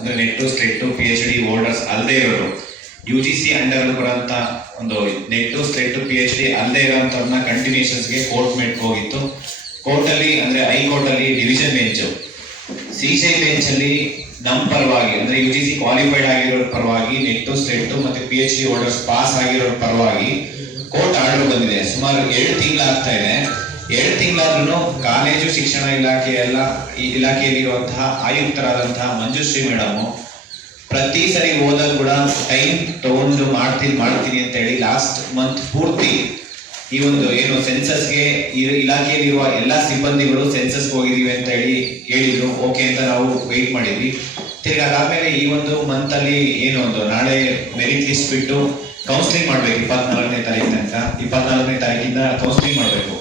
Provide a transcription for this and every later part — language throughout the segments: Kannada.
ಅಂದ್ರೆ ನೆಟ್ಟು, ಸ್ಟ್ರೆಟ್ಟು ಪಿ ಎಚ್ ಡಿ ಹೋಲ್ಡರ್ಸ್ ಅಲ್ಲದೆ ಇರೋರು ಯು ಜಿ ಸಿ ಅಂಡರ್ ಬರೋಂಥ ಒಂದು ನೆಟ್ಟು, ಸ್ಟ್ರೆಟ್ಟು ಪಿ ಎಚ್ ಡಿ ಅಲ್ಲದೆ ಇರೋಂಥವ್ರನ್ನ ಕಂಟಿನ್ಯೂಷನ್ಸ್ಗೆ ಕೋರ್ಟ್ ಮೇಟ್ ಹೋಗಿತ್ತು. ಕೋರ್ಟಲ್ಲಿ ಅಂದ್ರೆ ಹೈಕೋರ್ಟ್ ಅಲ್ಲಿ ಡಿವಿಷನ್ ಬೆಂಚ್ ಬೆಂಚ್ ಅಲ್ಲಿ ನಮ್ಮ ಪರವಾಗಿ, ಅಂದ್ರೆ ಯು ಜಿ ಸಿ ಕ್ವಾಲಿಫೈಡ್ ಆಗಿರೋರ ಪರವಾಗಿ, ನೆಟ್ಟು ಸ್ಟೆಟ್ ಮತ್ತೆ P H D holders pass ಆಗಿರೋರ ಪರವಾಗಿ ಕೋರ್ಟ್ ಆರ್ಡರ್ ಬಂದಿದೆ. ಸುಮಾರು ಏಳು ತಿಂಗಳಾಗ್ತಾ ಇದೆ. ಏಳು ತಿಂಗಳಾದ್ರೂ ಕಾಲೇಜು ಶಿಕ್ಷಣ ಇಲಾಖೆ ಎಲ್ಲ ಈ ಇಲಾಖೆಯಲ್ಲಿರುವಂತಹ ಆಯುಕ್ತರಾದಂತಹ ಮಂಜುಶ್ರೀ ಮೇಡಮ್, ಪ್ರತಿ ಸರಿ ಹೋದಾಗ ಕೂಡ ಟೈಮ್ ತಗೊಂಡು ಮಾಡ್ತೀನಿ ಮಾಡ್ತೀನಿ ಅಂತ ಹೇಳಿ ಲಾಸ್ಟ್ ಮಂತ್ ಪೂರ್ತಿ ಈ ಒಂದು ಏನು ಸೆನ್ಸಸ್ಗೆ ಇಲಾಖೆಯಲ್ಲಿರುವ ಎಲ್ಲ ಸಿಬ್ಬಂದಿಗಳು ಸೆನ್ಸಸ್ಗೆ ಹೋಗಿದೀವಿ ಅಂತ ಹೇಳಿ ಹೇಳಿದ್ರು. ಓಕೆ ಅಂತ ನಾವು ವೆಯ್ಟ್ ಮಾಡಿದ್ವಿ. ತಿರ್ಗಿ ಅದಾದ್ಮೇಲೆ ಈ ಒಂದು ಮಂತ್ ಅಲ್ಲಿ ಏನು ಒಂದು ನಾಳೆ ಮೆರಿಟ್ ಲಿಸ್ಟ್ ಬಿಟ್ಟು ಕೌನ್ಸಿಲಿಂಗ್ ಮಾಡ್ಬೇಕು, ಇಪ್ಪತ್ನಾಲ್ಕನೇ ತಾರೀಕು ತನಕ. ಇಪ್ಪತ್ನಾಲ್ಕನೇ ತಾರೀಕಿಂದ ಕೌನ್ಸಿಲಿಂಗ್ ಮಾಡಬೇಕು.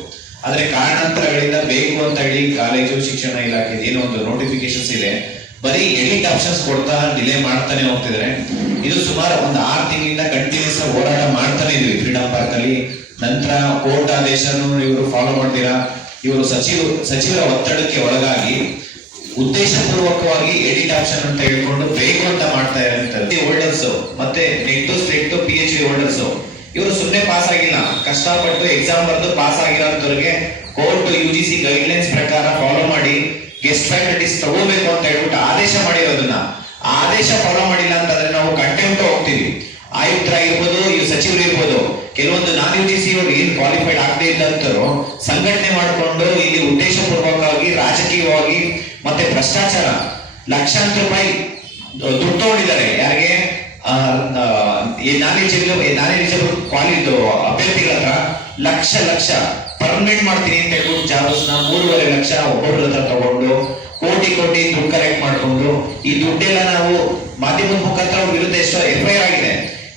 ಆದ್ರೆ ಕಾರಣಾಂತರಗಳಿಂದ ಬೇಕು ಅಂತ ಹೇಳಿ ಕಾಲೇಜು, ಶಿಕ್ಷಣ ಇಲಾಖೆ ಏನೋ ಒಂದು ನೋಟಿಫಿಕೇಶನ್ಸ್ ಇದೆ. ಬರೀ ಎಡಿಟ್ ಆಪ್ಷನ್ಸ್ ಕೊಡ್ತಾ ಡಿಲೇ ಮಾಡ್ತಾನೆ ಹೋಗ್ತಿದ್ರೆ. ಇದು ಸುಮಾರು ಒಂದು ಆರು ತಿಂಗಳಿಂದ ಕಂಟಿನ್ಯೂಸ್ ಹೋರಾಟ ಮಾಡ್ತಾನೆ ಇದ್ವಿ. ಫ್ರೀಡಮ್ ಪಾರ್ಕ್ ಅಲ್ಲಿ. ನಂತರ ಕೋರ್ಟ್ ಆದೇಶನು ಇವರು ಫಾಲೋ ಮಾಡ್ತೀರಾ? ಇವರು ಸಚಿವ, ಸಚಿವರ ಒತ್ತಡಕ್ಕೆ ಒಳಗಾಗಿ ಉದ್ದೇಶಪೂರ್ವಕವಾಗಿ ಎಡಿಟ್ ಆಪ್ಷನ್ ಅಂತ ಹೇಳ್ಕೊಂಡು ಬೇಕು ಅಂತ ಮಾಡ್ತಾ ಇರೋಂಥದ್ದು ಹೋಲ್ಡರ್ಸ್ ಮತ್ತೆ ಸ್ಟೇಟ್ ಪಿ ಎಚ್ ಹೋಲ್ಡರ್ಸ್ ಇವರು ಸುಮ್ಮನೆ ಪಾಸ್ ಆಗಿಲ್ಲ. ಕಷ್ಟಪಟ್ಟು ಎಕ್ಸಾಮ್ ಬರೆದು pass ಆಗಿರೋಂಥವ್ರಿಗೆ court U G C guidelines ಪ್ರಕಾರ ಫಾಲೋ ಮಾಡಿ ಗೆಸ್ಟ್ ಫ್ಯಾಕಲ್ಟೀಸ್ ತಗೋಬೇಕು ಅಂತ ಹೇಳ್ಬಿಟ್ಟು ಆದೇಶ ಮಾಡಿರೋದನ್ನ. ಆದೇಶ ಫಾಲೋ ಮಾಡಿಲ್ಲ ಅಂತಂದ್ರೆ ನಾವು ಕಂಟೆಂಟ್ ಹೋಗ್ತೀವಿ. ಆಯುಕ್ತರಾಗಿರ್ಬೋದು ಇವ್ ಸಚಿವರು ಇರ್ಬೋದು, ಕೆಲವೊಂದು ನಾನ್ ಯು ಜಿ ಸಿ ಅವರು ಏನ್ ಕ್ವಾಲಿಫೈಡ್ ಆಗದೆ ಇದ್ದಂತರು ಸಂಘಟನೆ ಮಾಡಿಕೊಂಡು ಇಲ್ಲಿ ಉದ್ದೇಶಪೂರ್ವಕವಾಗಿ, ರಾಜಕೀಯವಾಗಿ ಮತ್ತೆ ಭ್ರಷ್ಟಾಚಾರ ಲಕ್ಷಾಂತರ ರೂಪಾಯಿ ದುಡ್ಡು ತಗೊಂಡಿದ್ದಾರೆ. ಯಾರಿಗೆ? ನಾನ್ ಈ ನಾನೇ ಎಲಿಜಿಬಲ್ ಕ್ವಾಲಿದು ಅಭ್ಯರ್ಥಿಗಳ ಹತ್ರ ಲಕ್ಷ ಲಕ್ಷ ಪರ್ಮನೆಂಟ್ ಮಾಡ್ತೀನಿ ಅಂತ ಹೇಳ್ಬಿಟ್ಟು ಜಾಬ್ಸ್ನ ಮೂರುವರೆ ಲಕ್ಷ ಒಬ್ಬೊಬ್ಬರ ಹತ್ರ ತಗೊಂಡು ಕೋಟಿ ಕೋಟಿ ದುಡ್ಡು ಕಲೆಕ್ಟ್ ಮಾಡಿಕೊಂಡು ಈ ದುಡ್ಡೆಲ್ಲ ನಾವು ಮಾಧ್ಯಮದ ಮುಖಾಂತರ ಅವ್ರ ವಿರುದ್ಧ ಎಷ್ಟೋ ಎಫ್ ಆಗಿದೆ.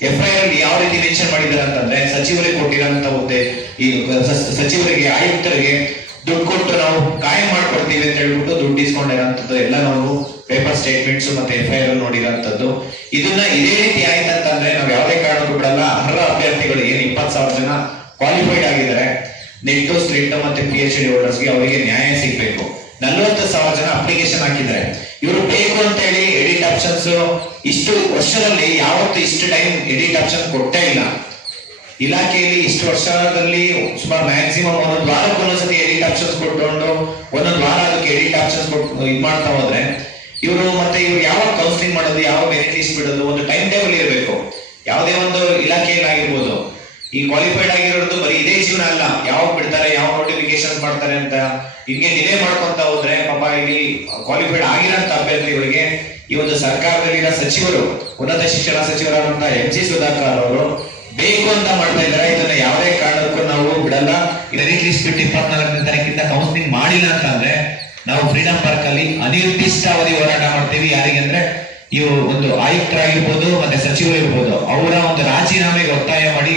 ಎಫ್ ಐ ಯಾವ ರೀತಿ ಮೆನ್ಷನ್ ಮಾಡಿದ್ದಾರೆ ಅಂತಂದ್ರೆ ಸಚಿವರಿಗೆ ಕೊಟ್ಟಿರೋಂತ ಹುದ್ದೆ ಈ ಸಚಿವರಿಗೆ, ಆಯುಕ್ತರಿಗೆ ದುಡ್ಡು ಕೊಟ್ಟು ನಾವು ಕಾಯಂ ಮಾಡ್ಕೊಡ್ತೀವಿ ಅಂತ ಹೇಳ್ಬಿಟ್ಟು ದುಡ್ಡು ಇಸ್ಕೊಂಡಿರೋಂಥದ್ದು ಎಲ್ಲ ನಾವು ಪೇಪರ್ ಸ್ಟೇಟ್ಮೆಂಟ್ಸ್ ಮತ್ತೆ ಎಫ್ ಐ ಆರ್ ನೋಡಿರೋಂಥದ್ದು ಇದನ್ನ ಇದೇ ರೀತಿ ಆಯ್ತಂತಂದ್ರೆ ನಾವು ಯಾವುದೇ ಕಾರಣಕ್ಕೂ ಬಿಡಲ್ಲ. ಅರ್ಹ ಅಭ್ಯರ್ಥಿಗಳು ಏನು ಇಪ್ಪತ್ತು ಸಾವಿರ ಜನ ಕ್ವಾಲಿಫೈಡ್ ಆಗಿದ್ದಾರೆ ನೆಟ್ಟು ಸ್ಟ್ರಿಕ್ಟ್ ಮತ್ತೆ ಪಿ ಎಚ್ ಡಿ ಹೋಲ್ಡರ್ಸ್ಗೆ ಅವರಿಗೆ ನ್ಯಾಯ ಸಿಗ್ಬೇಕು. ನಲ್ವತ್ತು ಸಾವಿರ ಜನ ಅಪ್ಲಿಕೇಶನ್ ಹಾಕಿದ್ದಾರೆ. ಇವರು ಬೇಕು ಅಂತ ಹೇಳಿ ಎಡಿಟ್ ಆಪ್ಷನ್ಸ್ ಇಷ್ಟು ವರ್ಷದಲ್ಲಿ ಯಾವತ್ತು ಇಷ್ಟು ಟೈಮ್ ಎಡಿಟ್ ಆಪ್ಷನ್ ಕೊಟ್ಟೇ ಇಲ್ಲ. ಇಲಾಖೆಯಲ್ಲಿ ಇಷ್ಟು ವರ್ಷದಲ್ಲಿ ಸುಮಾರು ಮ್ಯಾಕ್ಸಿಮಮ್ ಒಂದೊಂದು ವಾರಕ್ಕೆ ಒಂದೊಂದ್ಸತಿ ಎಡಿಟ್ ಆಪ್ಷನ್ಸ್ ಕೊಟ್ಕೊಂಡು, ಒಂದೊಂದು ವಾರ ಅದಕ್ಕೆ ಎಡಿಟ್ ಆಪ್ಷನ್ಸ್ ಕೊಟ್ಟು ಇದು ಮಾಡ್ತಾ ಹೋದ್ರೆ ಇವರು ಮತ್ತೆ ಇವ್ರು ಯಾವಾಗ ಕೌನ್ಸಿಲಿಂಗ್ ಮಾಡೋದು ಯಾವ ಲಿಸ್ಟ್ ಬಿಡೋದು, ಒಂದು ಟೈಮ್ ಟೇಬಲ್ ಇರಬೇಕು. ಯಾವುದೇ ಒಂದು ಇಲಾಖೆಯಲ್ಲಾಗಿರ್ಬೋದು ಈ ಕ್ವಾಲಿಫೈಡ್ ಆಗಿರೋದು ಬರೀ ಇದೇ ಜೀವನ ಅಲ್ಲ. ಯಾವಾಗ ಬಿಡ್ತಾರೆ, ಯಾವ ನೋಟಿಫಿಕೇಶನ್ ಮಾಡ್ತಾರೆ ಅಂತ ಹಿಂಗೆ ಡಿಲೇ ಮಾಡ್ಕೊಂತ ಹೋದ್ರೆ ಪಾಪ ಇಲ್ಲಿ ಕ್ವಾಲಿಫೈಡ್ ಆಗಿರೋಂತ ಅಭ್ಯರ್ಥಿಗಳಿಗೆ ಈ ಒಂದು ಸರ್ಕಾರದಲ್ಲಿನ ಸಚಿವರು, ಉನ್ನತ ಶಿಕ್ಷಣ ಸಚಿವರಾದಂತಹ ಎಂ ಜಿ ಸುಧಾಕರ್ ಅವರು ಬೇಕು ಅಂತ ಮಾಡ್ತಾ ಇದ್ದಾರೆ. ಇದನ್ನ ಯಾವುದೇ ಕಾರಣಕ್ಕೂ ನಾವು ಬಿಡಲ್ಲ. ಲಿಸ್ಟ್ ಬಿಟ್ಟು ಇಪ್ಪತ್ನಾಲ್ಕನೇ ತಾರೀಕಿಂದ ಕೌನ್ಸಿಲಿಂಗ್ ಮಾಡಿಲ್ಲ ಅಂತಂದ್ರೆ ನಾವು ಫ್ರೀಡಂ ಪಾರ್ಕ್ ಅಲ್ಲಿ ಅನಿರ್ದಿಷ್ಟಾವಧಿ ಹೋರಾಟ ಮಾಡ್ತೀವಿ. ಯಾರಿಗೆ ಅಂದ್ರೆ ಇವು ಒಂದು ಆಯುಕ್ತರಾಗಿರ್ಬೋದು, ಮತ್ತೆ ಸಚಿವರು ಇರ್ಬೋದು ಅವರ ಒಂದು ರಾಜೀನಾಮೆಗೆ ಒತ್ತಾಯ ಮಾಡಿ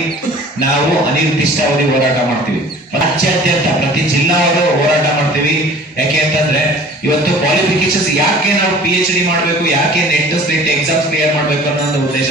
ನಾವು ಅನಿರ್ದಿಷ್ಟಾವಧಿ ಹೋರಾಟ ಮಾಡ್ತೀವಿ. ರಾಜ್ಯಾದ್ಯಂತ ಪ್ರತಿ ಜಿಲ್ಲಾವರು ಹೋರಾಟ ಮಾಡ್ತೀವಿ. ಯಾಕೆ ಅಂತಂದ್ರೆ ಇವತ್ತು ಕ್ವಾಲಿಫಿಕೇಶನ್ಸ್ ಯಾಕೆ ನಾವು ಪಿ ಎಚ್ ಮಾಡಬೇಕು, ಯಾಕೆ ನೆಟ್ ಸ್ಟೇಟ್ ಎಕ್ಸಾಮ್ಸ್ ಕ್ಲಿಯರ್ ಮಾಡಬೇಕು ಅನ್ನೋ ಉದ್ದೇಶ.